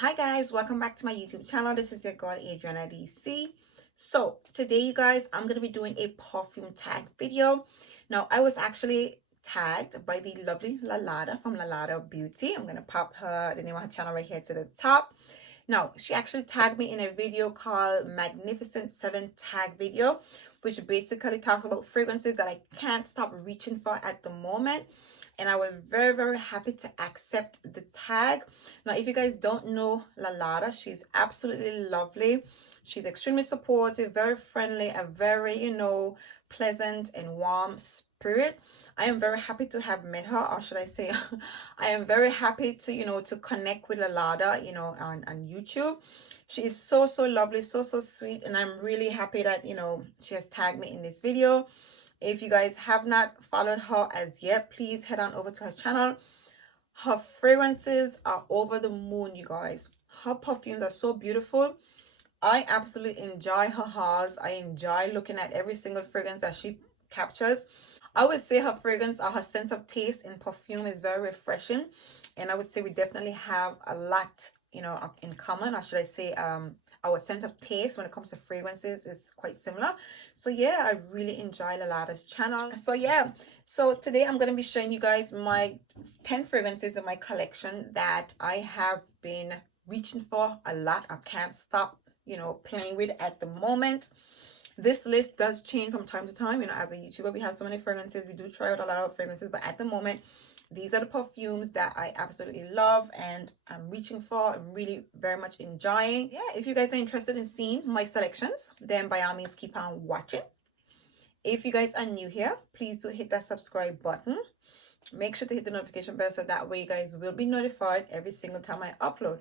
Hi guys, welcome back to my YouTube channel. This is your girl Adriana DC. So today you guys, I'm gonna be doing a perfume tag video. Now I was actually tagged by the lovely Lalala from Lalala Beauty. I'm gonna pop the name of her channel right here to the top. Now she actually tagged me in a video called Magnificent 7 Tag Video, which basically talks about fragrances that I can't stop reaching for at the moment. And I was very happy to accept the tag. Now if you guys don't know Lalala, she's absolutely lovely. She's extremely supportive, very friendly, a very pleasant and warm spirit. I am very happy to have met her, or should I say I am very happy to to connect with Lalala on YouTube. She is so lovely, so sweet, and I'm really happy that she has tagged me in this video. If you guys have not followed her as yet, please head on over to her channel. Her fragrances are over the moon, you guys. Her perfumes are so beautiful. I absolutely enjoy her hauls. I enjoy looking at every single fragrance that she captures. I would say her fragrance or her sense of taste in perfume is very refreshing, and I would say we definitely have a lot in common, or should I say our sense of taste when it comes to fragrances is quite similar. So yeah, I really enjoy Lalala's channel. So yeah, so today I'm going to be showing you guys my 10 fragrances in my collection that I have been reaching for a lot. I can't stop playing with at the moment. This list does change from time to time. As a YouTuber, we have so many fragrances. We do try out a lot of fragrances, but at the moment, these are the perfumes that I absolutely love and I'm reaching for. I'm really very much enjoying. Yeah, if you guys are interested in seeing my selections, then by all means keep on watching. If you guys are new here, please do hit that subscribe button. Make sure to hit the notification bell so that way you guys will be notified every single time I upload.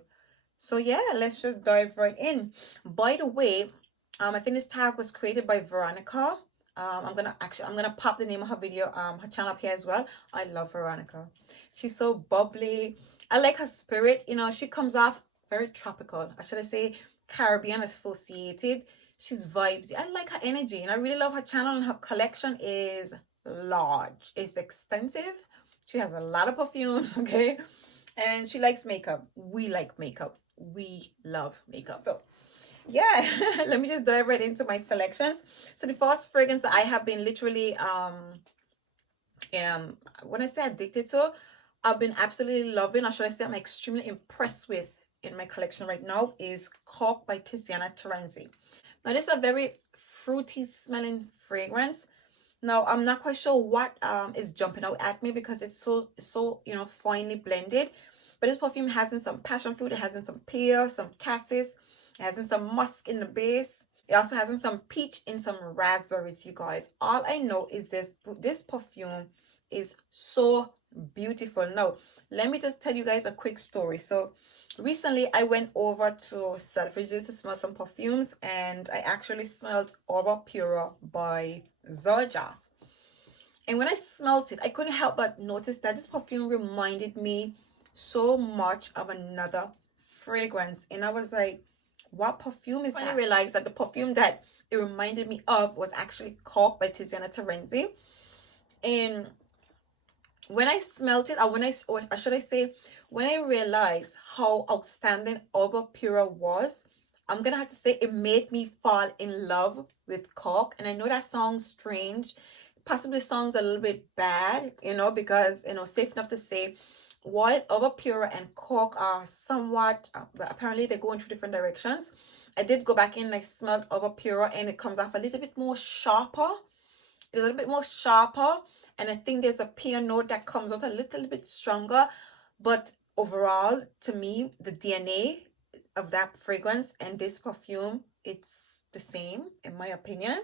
So yeah, let's just dive right in. By the way, I think this tag was created by Veronica. I'm gonna pop the name of her video, her channel up here as well. I love Veronica. She's so bubbly. I like her spirit. She comes off very tropical. Or should I say Caribbean associated. She's vibes. I like her energy, and I really love her channel. And her collection is large. It's extensive. She has a lot of perfumes. Okay, and she likes makeup. We like makeup. We love makeup. So yeah, let me just dive right into my selections. So the first fragrance that I have been literally when I say addicted to, I've been absolutely loving, or should I say I'm extremely impressed with in my collection right now, is Cork by Tiziana Terenzi. Now this is a very fruity smelling fragrance. Now I'm not quite sure what is jumping out at me because it's so finely blended. But this perfume has in some passion fruit, it has in some pear, some cassis, it has in some musk in the base. It also has in some peach and some raspberries, you guys. All I know is this perfume is so beautiful. Now, let me just tell you guys a quick story. So recently I went over to Selfridges to smell some perfumes, and I actually smelled Aura Pura by Sehr. And when I smelled it, I couldn't help but notice that this perfume reminded me so much of another fragrance. And I was like, what perfume is that? I realized that the perfume that it reminded me of was actually Cork by Tiziana Terenzi. And when I smelled it, or should I say, when I realized how outstanding Aura Pura was, I'm gonna have to say it made me fall in love with Cork. And I know that sounds strange, possibly sounds a little bit bad, because safe enough to say, while Aura Pura and Cork are somewhat apparently they go in two different directions. I did go back in and I smelled Aura Pura, and it comes off a little bit more sharper. It's a little bit more sharper, and I think there's a pear note that comes out a little bit stronger. But overall, to me, the DNA of that fragrance and this perfume, it's the same in my opinion.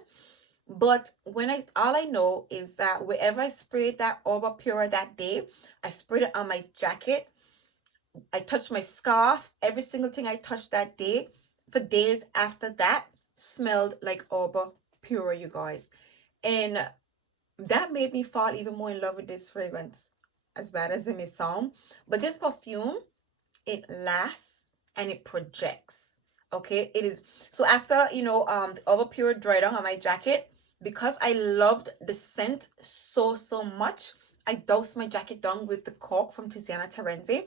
But all I know is that wherever I sprayed that Aura Pura that day, I sprayed it on my jacket, I touched my scarf, every single thing I touched that day for days after that smelled like Aura Pura, you guys. And that made me fall even more in love with this fragrance, as bad as it may sound. But this perfume, it lasts and it projects. Okay, it is. So after the Aura Pura dried on my jacket, because I loved the scent so much, I doused my jacket down with the Cork from Tiziana Terenzi.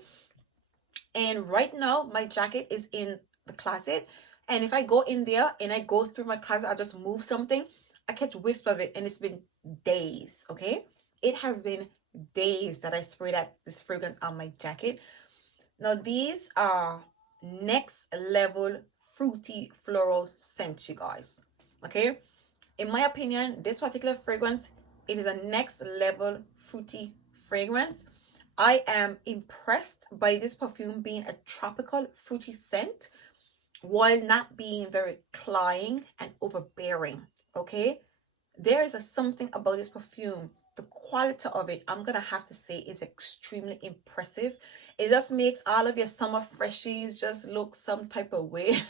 And right now my jacket is in the closet, and if I go in there and I go through my closet, I just move something, I catch wisp of it, and it's been days. Okay, it has been days that I sprayed this fragrance on my jacket. Now these are next level fruity floral scents, you guys. Okay, in my opinion, this particular fragrance, it is a next level fruity fragrance. I am impressed by this perfume being a tropical fruity scent while not being very cloying and overbearing. Okay, there is something about this perfume. The quality of it, I'm gonna have to say, is extremely impressive. It just makes all of your summer freshies just look some type of way.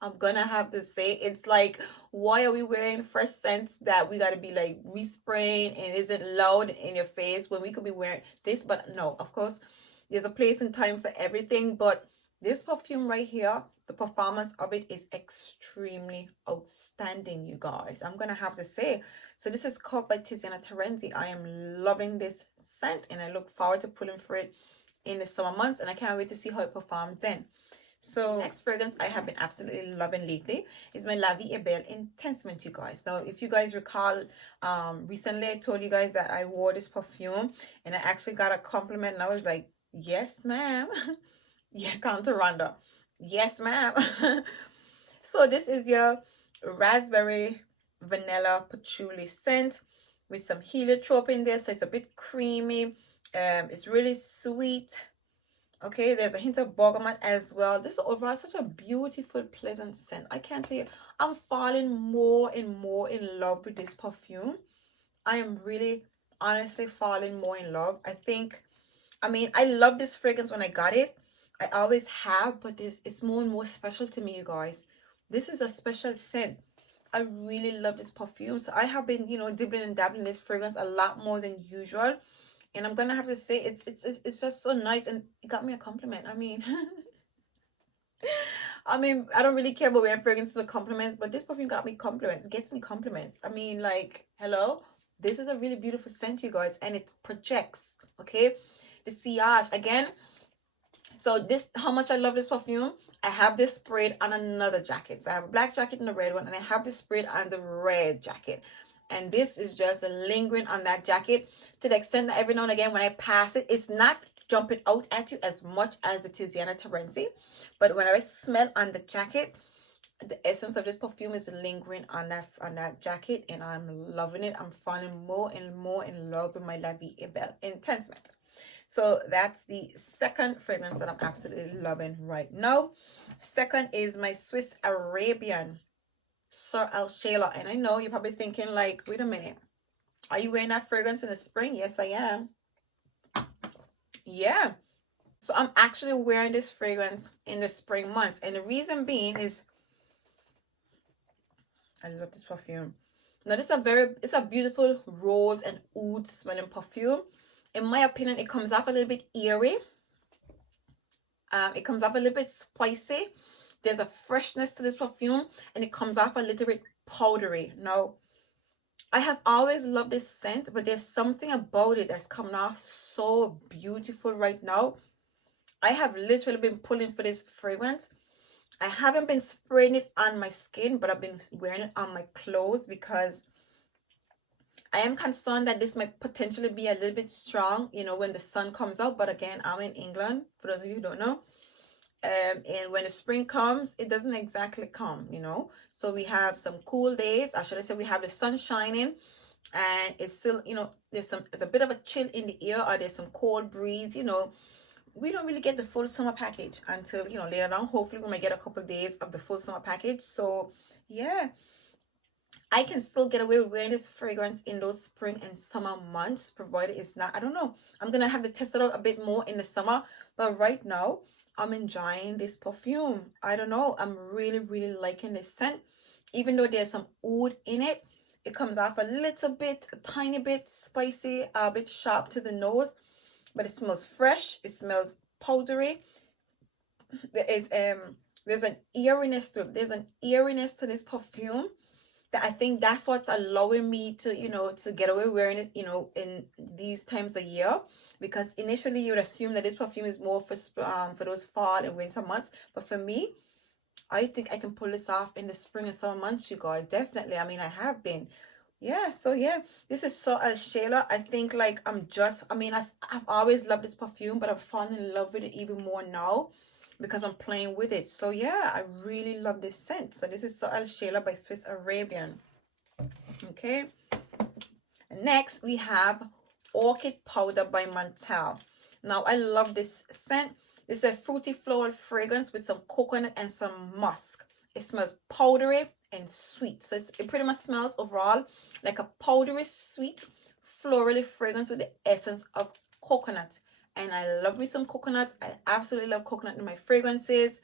I'm gonna have to say, it's like, why are we wearing fresh scents that we gotta be like respraying and isn't loud in your face when we could be wearing this? But no, of course, there's a place and time for everything. But this perfume right here, the performance of it is extremely outstanding, you guys. I'm gonna have to say. So this is Cork by Tiziana Terenzi. I am loving this scent, and I look forward to pulling for it in the summer months, and I can't wait to see how it performs then. So next fragrance I have been absolutely loving lately is my Vie Est Belle Intense, you guys. Now, if you guys recall, recently I told you guys that I wore this perfume and I actually got a compliment, and I was like, yes, ma'am. Yeah, counter Rhonda. Yes, ma'am. So this is your raspberry vanilla patchouli scent with some heliotrope in there, so it's a bit creamy. It's really sweet. Okay, there's a hint of bergamot as well. This is overall such a beautiful, pleasant scent. I can't tell you, I'm falling more and more in love with this perfume. I am really honestly falling more in love. I mean, I love this fragrance when I got it. I always have, but it's more and more special to me, you guys. This is a special scent. I really love this perfume. So I have been, dibbling and dabbling in this fragrance a lot more than usual. And I'm gonna have to say, it's just so nice, and it got me a compliment. I mean, I don't really care about wearing fragrances with compliments, but this perfume got me compliments. It gets me compliments. I mean, like, hello, this is a really beautiful scent, you guys, and it projects. Okay, the sillage again. So this, how much I love this perfume. I have this sprayed on another jacket. So I have a black jacket and a red one, and I have this sprayed on the red jacket. And this is just lingering on that jacket to the extent that every now and again when I pass it, it's not jumping out at you as much as the Tiziana Terenzi. But when I smell on the jacket, the essence of this perfume is lingering on that jacket, and I'm loving it. I'm falling more and more in love with my Vie Est Belle Intensement. So that's the second fragrance that I'm absolutely loving right now. Second is my Swiss Arabian Sheila. And I know you're probably thinking like, wait a minute, are you wearing that fragrance in the spring? Yes, I am. Yeah. So I'm actually wearing this fragrance in the spring months. And the reason being is I love this perfume. Now this is it's a beautiful rose and oud smelling perfume. In my opinion, it comes off a little bit eerie. It comes off a little bit spicy. There's a freshness to this perfume, and it comes off a little bit powdery. Now, I have always loved this scent, but there's something about it that's coming off so beautiful right now. I have literally been pulling for this fragrance. I haven't been spraying it on my skin, but I've been wearing it on my clothes because I am concerned that this might potentially be a little bit strong, when the sun comes out. But again, I'm in England, for those of you who don't know. And when the spring comes, it doesn't exactly come, So we have some cool days. Or should I say we have the sun shining, and it's still, there's a bit of a chill in the air, or there's some cold breeze, We don't really get the full summer package until, later on. Hopefully we might get a couple of days of the full summer package. So yeah, I can still get away with wearing this fragrance in those spring and summer months, provided it's not, I don't know. I'm going to have to test it out a bit more in the summer. But right now, I'm enjoying this perfume. I don't know. I'm really, really liking this scent. Even though there's some oud in it, it comes off a little bit, a tiny bit spicy, a bit sharp to the nose. But it smells fresh. It smells powdery. There's an eeriness to it. There's an eeriness to this perfume I think that's what's allowing me to, to get away wearing it, in these times of year. Because initially you would assume that this perfume is more for those fall and winter months. But for me, I think I can pull this off in the spring and summer months, you guys. Definitely. I mean, I have been. Yeah, so yeah, this is so Sheila. I think like I've always loved this perfume, but I've fallen in love with it even more now because I'm playing with it. So yeah, I really love this scent. So this is so Sheila by Swiss Arabian. Okay. Next we have Orchid Powder by Montale. Now I love this scent. It's a fruity floral fragrance with some coconut and some musk. It smells powdery and sweet. So it pretty much smells overall like a powdery, sweet, florally fragrance with the essence of coconut. And I love me some coconut. I absolutely love coconut in my fragrances.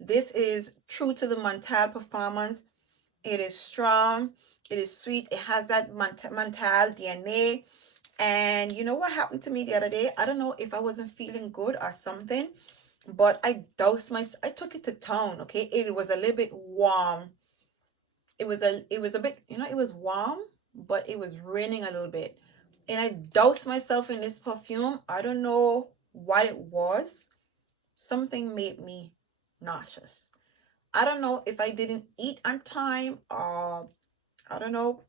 This is true to the Montale performance. It is strong. It is sweet. It has that Montale DNA. And you know what happened to me the other day? I don't know if I wasn't feeling good or something, but I took it to town. Okay, it was a little bit warm. It was a bit, it was warm, but it was raining a little bit, and I doused myself in this perfume. I don't know what it was. Something made me nauseous. I don't know if I didn't eat on time, or I don't know,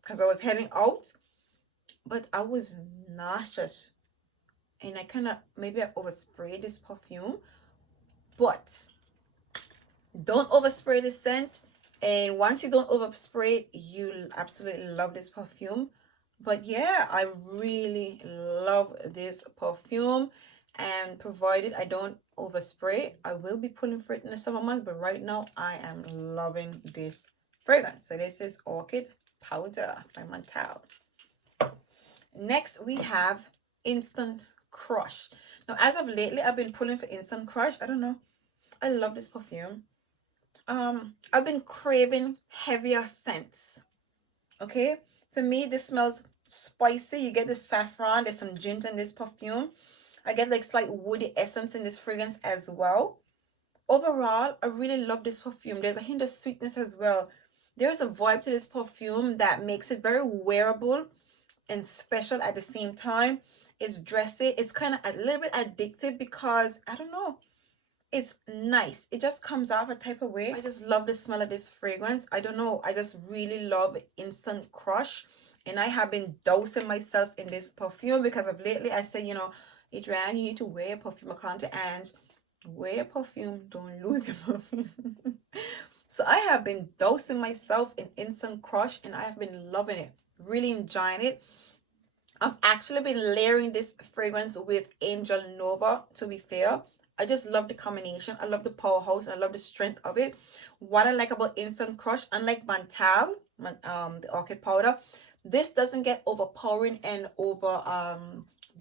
because I was heading out, but I was nauseous, and I kind of, maybe I oversprayed this perfume. But don't overspray the scent, and once you don't overspray, you absolutely love this perfume. But yeah, I really love this perfume, and provided I don't overspray, I will be pulling for it in the summer months. But right now I am loving this fragrance. So this is Orchid Powder by Montale. Next we have Instant Crush. Now as of lately, I've been pulling for Instant Crush. I don't know, I love this perfume. I've been craving heavier scents. Okay, for me this smells spicy. You get the saffron, there's some ginger in this perfume. I get like slight woody essence in this fragrance as well. Overall, I really love this perfume. There's a hint of sweetness as well. There's a vibe to this perfume that makes it very wearable and special at the same time. It's dressy. It's kind of a little bit addictive because, I don't know, it's nice. It just comes off a type of way. I just love the smell of this fragrance. I don't know, I just really love Instant Crush, and I have been dousing myself in this perfume because of lately I said, Adrienne, you need to wear perfume account, and wear perfume, don't lose your perfume. So I have been dousing myself in Instant Crush, and I have been loving it, really enjoying it. I've actually been layering this fragrance with Angel Nova, to be fair. I just love the combination. I love the powerhouse. I love the strength of it. What I like about Instant Crush, unlike Montale, the Orchid Powder, this doesn't get overpowering and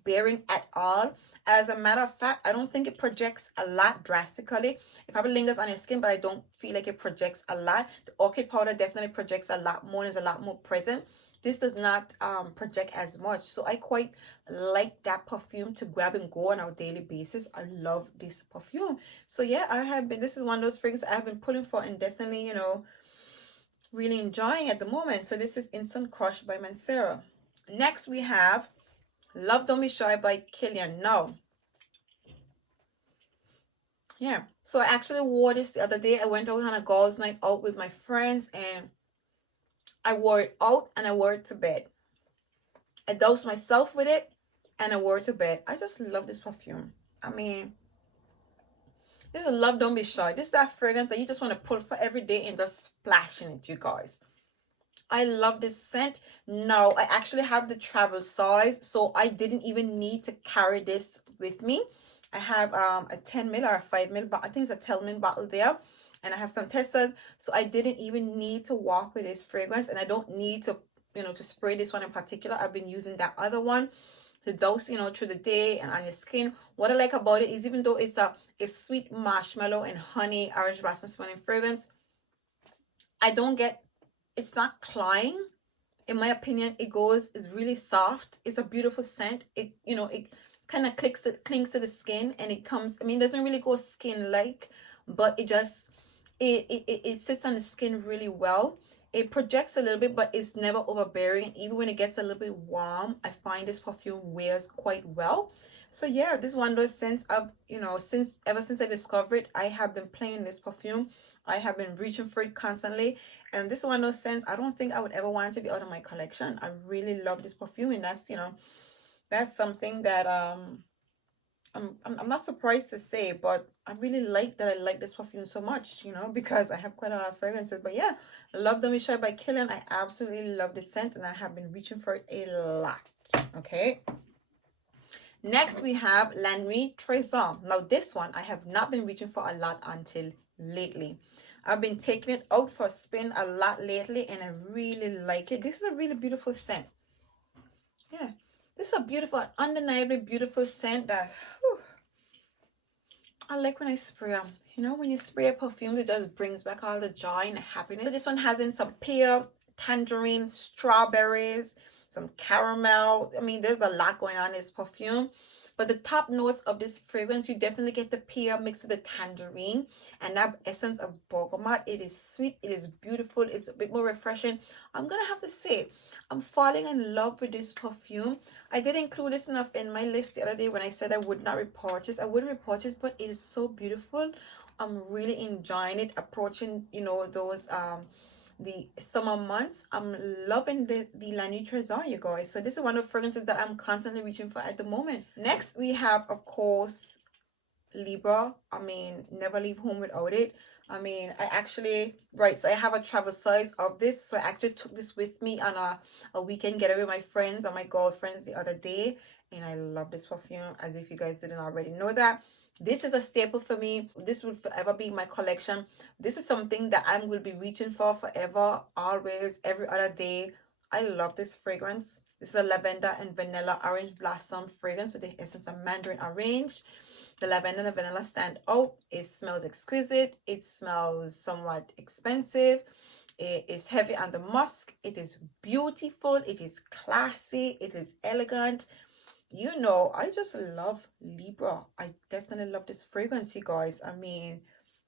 bearing at all. As a matter of fact, I don't think it projects a lot drastically. It probably lingers on your skin, but I don't feel like it projects a lot. The Orchid Powder definitely projects a lot more and is a lot more present. This does not project as much, so I quite like that perfume to grab and go on a daily basis. I love this perfume. So yeah, this is one of those fragrances I have been pulling for, and definitely, really enjoying at the moment. So this is Instant Crush by Mancera. Next we have Love Don't Be Shy by Kilian. Now, yeah, so I actually wore this the other day. I went out on a girls' night out with my friends, and I wore it out and I wore it to bed. I doused myself with it and I wore it to bed. I just love this perfume. I mean, this is Love Don't Be Shy. This is that fragrance that you just want to pull for every day and just splash in it, you guys. I love this scent. Now, I actually have the travel size, so I didn't even need to carry this with me. I have a 10 ml or a 5 ml, but I think it's a 10 ml bottle there. And I have some testers, so I didn't even need to walk with this fragrance, and I don't need to, to spray this one in particular. I've been using that other one to douse, through the day and on your skin. What I like about it is, even though it's a sweet marshmallow and honey orange blossom smelling fragrance, it's not cloying. In my opinion, it's really soft. It's a beautiful scent. It kind of clings to the skin, and it doesn't really go skin like, but it just it sits on the skin really well. It projects a little bit, but it's never overbearing. Even when it gets a little bit warm, I find this perfume wears quite well. So yeah, this one of those scents I've, you know, ever since I discovered it, I have been playing this perfume. I have been reaching for it constantly. And this is one of those scents I don't think I would ever want it to be out of my collection. I really love this perfume, and that's, you know, that's something that I'm not surprised to say, but I really like that I like this perfume so much, you know, because I have quite a lot of fragrances. But yeah, I love the Michelle by Kilian. I absolutely love this scent, and I have been reaching for it a lot. Okay. Next, we have La Nuit Trisom. Now, this one I have not been reaching for a lot until lately. I've been taking it out for a spin a lot lately, and I really like it. This is a really beautiful scent. Yeah, this is a beautiful, undeniably beautiful scent that whew, I like when I spray them. You know, when you spray a perfume, it just brings back all the joy and happiness. So this one has in some pear, tangerine, strawberries, some caramel. I mean, there's a lot going on in this perfume. But the top notes of this fragrance, you definitely get the pear mixed with the tangerine and that essence of bergamot. It is sweet. It is beautiful. It's a bit more refreshing. I'm going to have to say, I'm falling in love with this perfume. I did include this enough in my list the other day when I said I would not repurchase. I wouldn't repurchase, but it is so beautiful. I'm really enjoying it, approaching, you know, those the summer months. I'm loving the La Nuit Trésor, you guys. So this is one of the fragrances that I'm constantly reaching for at the moment. Next, we have, of course, Libra. I mean, never leave home without it. I mean, I actually, right, so I have a travel size of this. So I actually took this with me on a weekend getaway with my friends and my girlfriends the other day. And I love this perfume, as if you guys didn't already know that. This is a staple for me. This will forever be in my collection. This is something that I will be reaching for forever, always, every other day. I love this fragrance. This is a lavender and vanilla orange blossom fragrance with the essence of mandarin orange. The lavender and the vanilla stand out. It smells exquisite. It smells somewhat expensive. It is heavy on the musk. It is beautiful. It is classy. It is elegant. You know, I just love Libra. I definitely love this fragrance, you guys. I mean,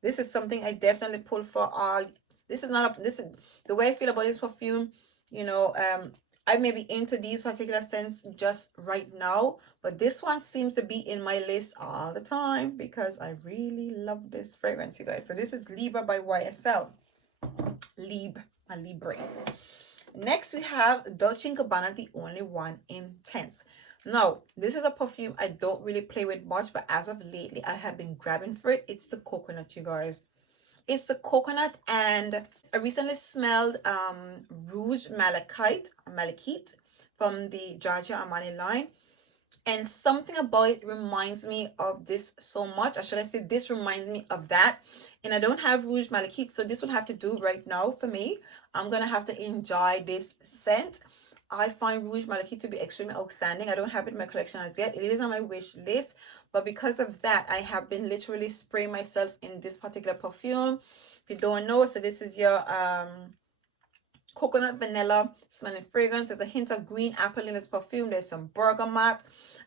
this is something I definitely pull for all. This is not a, this is the way I feel about this perfume. You know, I may be into these particular scents just right now, but this one seems to be in my list all the time because I really love this fragrance, you guys. So this is Libra by YSL Libre. Next, we have Dolce Gabbana The Only One Intense. Now, this is a perfume I don't really play with much, but as of lately, I have been grabbing for it. It's the coconut, you guys. It's the coconut, and I recently smelled Rouge Malachite from the Giorgio Armani line. And something about it reminds me of this so much. Or should I say this reminds me of that. And I don't have Rouge Malachite, so this will have to do right now for me. I'm going to have to enjoy this scent. I find Rouge Malachite to be extremely outstanding. I don't have it in my collection as yet. It is on my wish list. But because of that, I have been literally spraying myself in this particular perfume. If you don't know, so this is your coconut vanilla smelling fragrance. There's a hint of green apple in this perfume. There's some bergamot.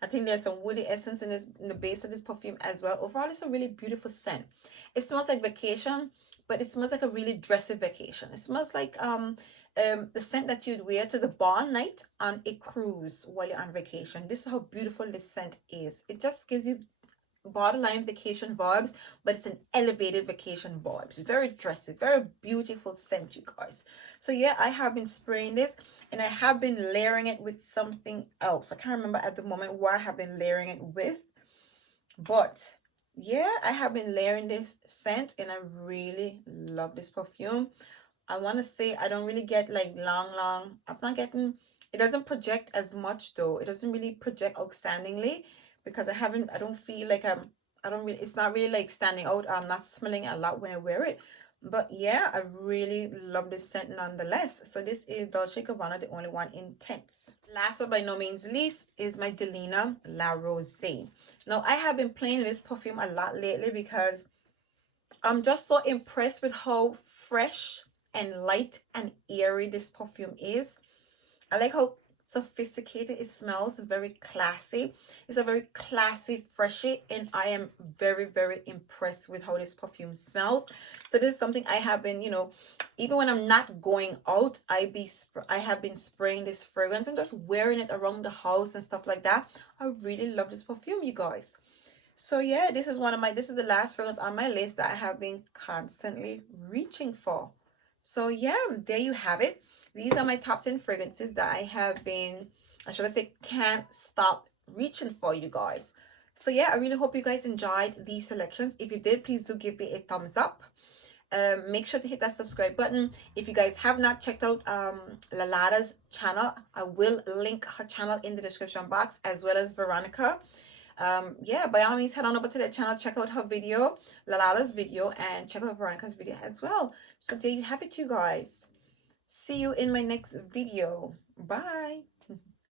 I think there's some woody essence in the base of this perfume as well. Overall, it's a really beautiful scent. It smells like vacation, but it smells like a really dressy vacation. It smells like the scent that you'd wear to the bar night on a cruise while you're on vacation. This is how beautiful this scent is. It just gives you borderline vacation vibes, but it's an elevated vacation vibes. Very dressy, very beautiful scent, you guys. So yeah, I have been spraying this, and I have been layering it with something else. I can't remember at the moment what I have been layering it with, but yeah, I have been layering this scent, and I really love this perfume. I want to say I don't really get like long I'm not getting, it doesn't project as much though. It doesn't really project outstandingly, because I don't feel like it's not really like standing out. I'm not smelling a lot when I wear it. But yeah, I really love this scent nonetheless. So this is Dolce Gabbana The Only One Intense. Last but by no means least is my Delina La Rosee. Now, I have been playing this perfume a lot lately because I'm just so impressed with how fresh and light and airy this perfume is. I like how sophisticated. It smells very classy. It's a very classy freshie, and I am very, very impressed with how this perfume smells. So this is something I have been, you know, even when I'm not going out, I have been spraying this fragrance and just wearing it around the house and stuff like that. I really love this perfume, you guys. So yeah, this is the last fragrance on my list that I have been constantly reaching for. So yeah, there you have it. These are my top 10 fragrances that I have been, I should say, can't stop reaching for, you guys. So yeah, I really hope you guys enjoyed these selections. If you did, please do give me a thumbs up. Make sure to hit that subscribe button. If you guys have not checked out Lalala's channel, I will link her channel in the description box, as well as Veronica. Yeah, by all means, head on over to that channel, check out her video, Lalala's video, and check out Veronica's video as well. So there you have it, you guys. See you in my next video. Bye.